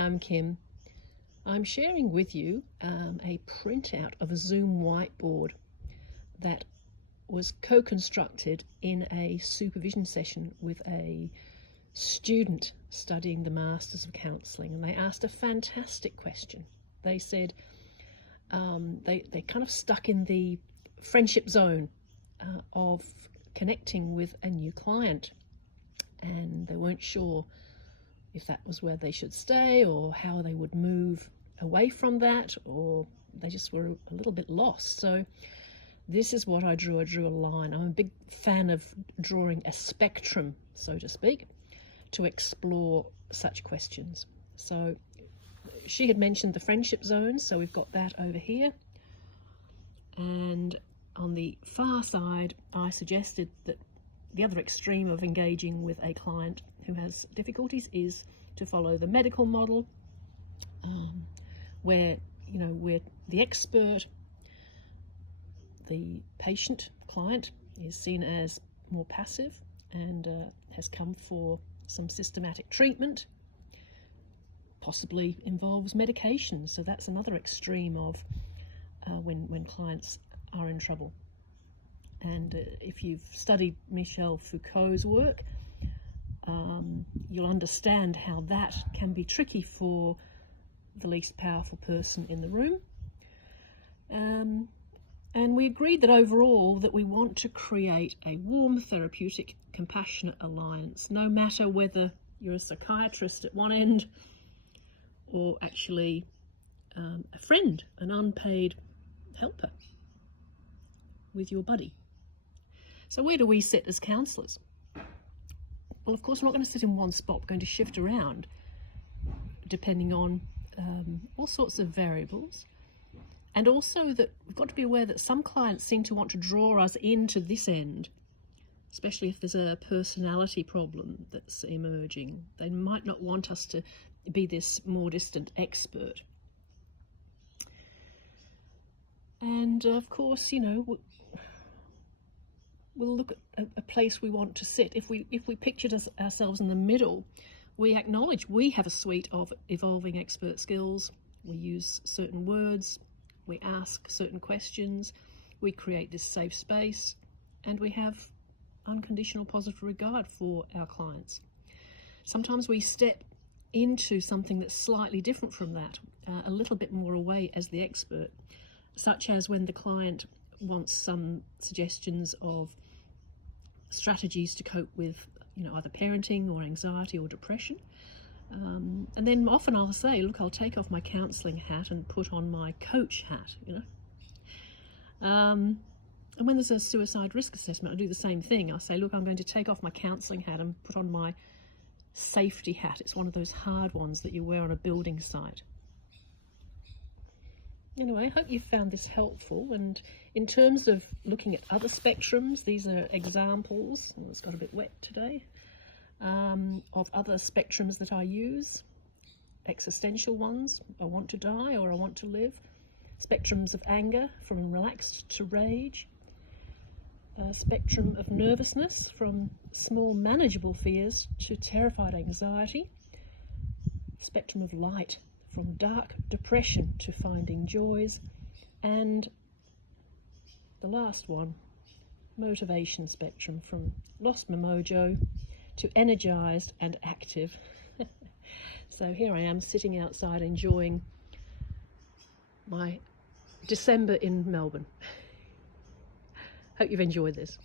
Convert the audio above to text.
I'm Kim. I'm sharing with you a printout of a Zoom whiteboard that was co-constructed in a supervision session with a student studying the Masters of Counselling, and they asked a fantastic question. They said they kind of stuck in the friendship zone of connecting with a new client, and they weren't sure if that was where they should stay or how they would move away from that, or they just were a little bit lost. So this is what I drew. I drew a line. I'm a big fan of drawing a spectrum, so to speak, to explore such questions. So she had mentioned the friendship zone, so we've got that over here. And on the far side, I suggested that the other extreme of engaging with a client who has difficulties is to follow the medical model, where we're the expert, the patient, client, is seen as more passive and has come for some systematic treatment, possibly involves medication. So that's another extreme of when clients are in trouble. And if you've studied Michel Foucault's work, you'll understand how that can be tricky for the least powerful person in the room. And we agreed that overall that we want to create a warm, therapeutic, compassionate alliance, no matter whether you're a psychiatrist at one end or actually a friend, an unpaid helper with your buddy. So where do we sit as counsellors? Well, of course, we're not going to sit in one spot. We're going to shift around depending on all sorts of variables. And also that we've got to be aware that some clients seem to want to draw us into this end, especially if there's a personality problem that's emerging. They might not want us to be this more distant expert. And of course, we'll look at a place we want to sit. If we pictured ourselves in the middle, we acknowledge we have a suite of evolving expert skills. We use certain words, we ask certain questions, we create this safe space, and we have unconditional positive regard for our clients. Sometimes we step into something that's slightly different from that, a little bit more away as the expert, such as when the client wants some suggestions of strategies to cope with either parenting or anxiety or depression. And then often I'll say, look, I'll take off my counselling hat and put on my coach hat, And when there's a suicide risk assessment, I do the same thing. I say, look, I'm going to take off my counselling hat and put on my safety hat. It's one of those hard ones that you wear on a building site. Anyway, I hope you found this helpful. And in terms of looking at other spectrums, these are examples. Oh, it's got a bit wet today. Of other spectrums that I use. Existential ones, I want to die or I want to live. Spectrums of anger, from relaxed to rage. A spectrum of nervousness, from small manageable fears to terrified anxiety. Spectrum of light, from dark depression to finding joys. And the last one, motivation spectrum, from lost my mojo to energized and active. So here I am sitting outside enjoying my December in Melbourne. Hope you've enjoyed this.